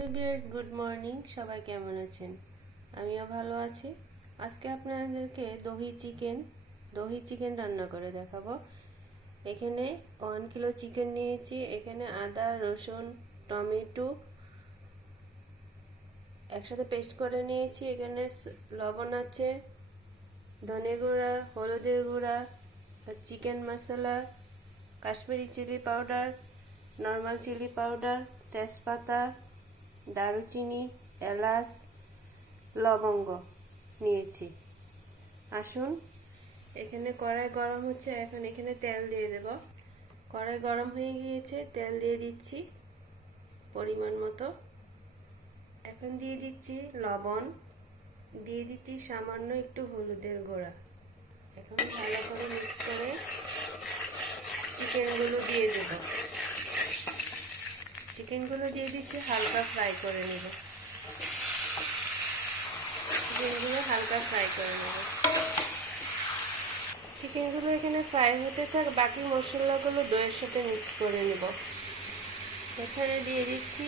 Hello বিয়ার্স good morning. সবাই কেমন আছেন? আমিও ভালো আছি। আজকে আপনাদেরকে দহি চিকেন দহি চিকেন রান্না করে দেখাবো। এখানে ওয়ান কিলো চিকেন নিয়েছি। এখানে আদা, রসুন, টমেটো একসাথে পেস্ট করে নিয়েছি। এখানে লবণ আছে, ধনে গুঁড়া, হলুদের গুঁড়া chicken masala Kashmiri chilli powder normal chilli powder তেজপাতা দারুচিনি, এলাচ, লবঙ্গ নিয়েছি। আসুন, এখানে কড়াই গরম হচ্ছে, এখন এখানে তেল দিয়ে দেব। কড়াই গরম হয়ে গিয়েছে, তেল দিয়ে দিচ্ছি পরিমাণ মতো। এখন দিয়ে দিচ্ছি লবণ, দিয়ে দিচ্ছি সামান্য একটু হলুদের গোড়া। এখন ভালো করে মিক্স করে চিকেনগুলো দিয়ে দেবো। চিকেনগুলো দিয়ে দিচ্ছি, হালকা ফ্রাই করে নেব। চিকেনগুলো হালকা ফ্রাই করে নেব। চিকেনগুলো এখানে ফ্রাই হতে থাক, বাকি মশলাগুলো দইয়ের সাথে মিক্স করে নেব। এখানে দিয়ে দিচ্ছি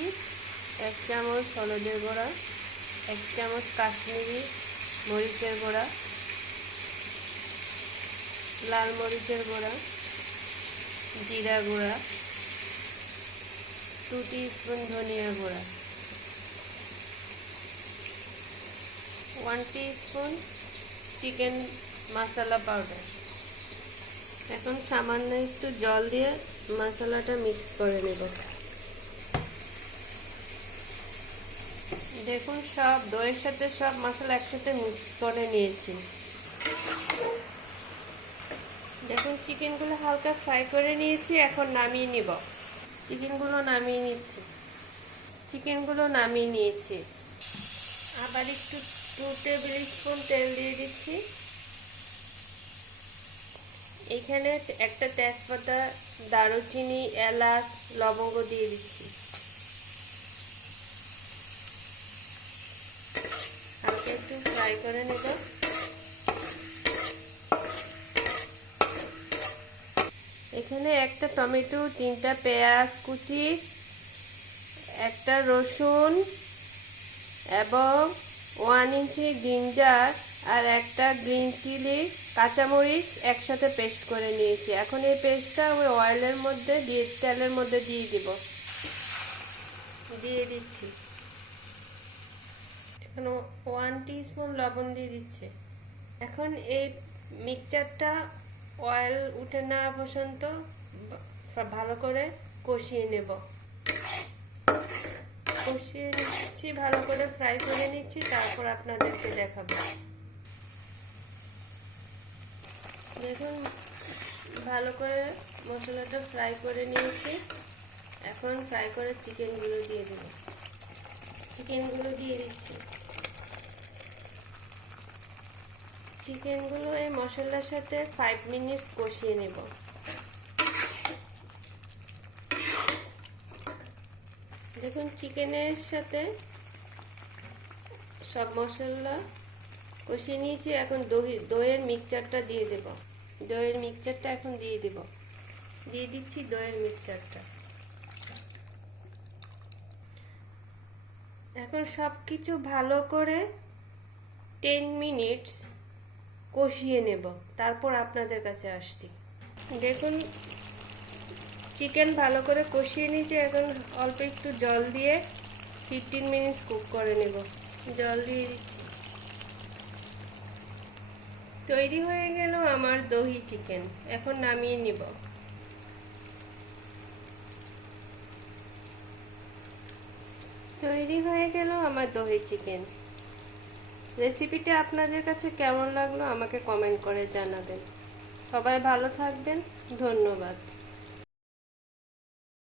এক চামচ হলুদের গুঁড়া, এক চামচ কাশ্মীরি মরিচের গুঁড়া, লাল মরিচের গুঁড়া, জিরা গুঁড়া টু স্পুন ধনিয়া গুঁড়া। One spoon chicken masala powder এখন সামান্য একটু জল দিয়ে মশলাটা মিক্স করে নেব। দেখুন, সব দইয়ের সাথে সব মশলা একসাথে মিক্স করে নিয়েছি। দেখুন চিকেনগুলো হালকা ফ্রাই করে নিয়েছি, এখন নামিয়ে নিব। চিকেনগুলো নামিয়ে নিচ্ছি। চিকেনগুলো নামিয়ে নিয়েছি। আবার একটু টু টেবিল স্পুন তেল দিয়ে দিচ্ছি। এখানে একটা তেজপাতা, দারুচিনি, এলাচ, লবঙ্গ দিয়ে দিচ্ছি। হালকা একটু ফ্রাই করে নেব। এখানে একটা টমেটো, তিনটা পেঁয়াজ কুচি, একটা রসুন এবং ওয়ান ইঞ্চি জিঞ্জার আর একটা গ্রিন চিলি কাঁচামরিচ একসাথে পেস্ট করে নিয়েছি। এখন এই পেস্টটা ওই অয়েলের মধ্যে দিয়ে, তেলের মধ্যে দিয়ে দিব। দিয়ে দিচ্ছি। এখন ওয়ান স্পুন লবণ দিয়ে দিচ্ছে। এখন এই মিক্সচারটা অয়েল উঠে না পর্যন্ত ভালো করে কষিয়ে নেব। কষিয়ে নিচ্ছি, ভালো করে ফ্রাই করে নিচ্ছি, তারপর আপনাদেরকে দেখাবো। দেখুন, ভালো করে মশলাটা ফ্রাই করে নিয়েছি। এখন ফ্রাই করে চিকেনগুলো দিয়ে দেবো। চিকেনগুলো দিয়ে দিচ্ছি। চিকেনগুলো এই মশলার সাথে ফাইভ মিনিটস কষিয়ে নেব। দেখুন, চিকেনের সাথে সব মশলা কষিয়ে নিয়েছি। এখন দই দইয়ের মিক্সচারটা দিয়ে দেব। দইয়ের মিক্সচারটা এখন দিয়ে দেব। দিয়ে দিচ্ছি দইয়ের মিক্সচারটা এখন সব কিছু ভালো করে টেন মিনিটস কষিয়ে নেব। তারপর আপনাদের কাছে আসছি। দেখুন চিকেন ভালো করে কষিয়ে নিয়েছি, এখন অল্প একটু জল দিয়ে ফিফটিন মিনিটস কুক করে নেব। জল দিয়ে দিচ্ছি। তৈরি হয়ে গেল আমার দহি চিকেন এখন নামিয়ে নিব। তৈরি হয়ে গেল আমার দহি চিকেন রেসিপিটা আপনাদের কাছে কেমন লাগল আমাকে কমেন্ট করে জানাবেন। সবাই ভালো থাকবেন ধন্যবাদ।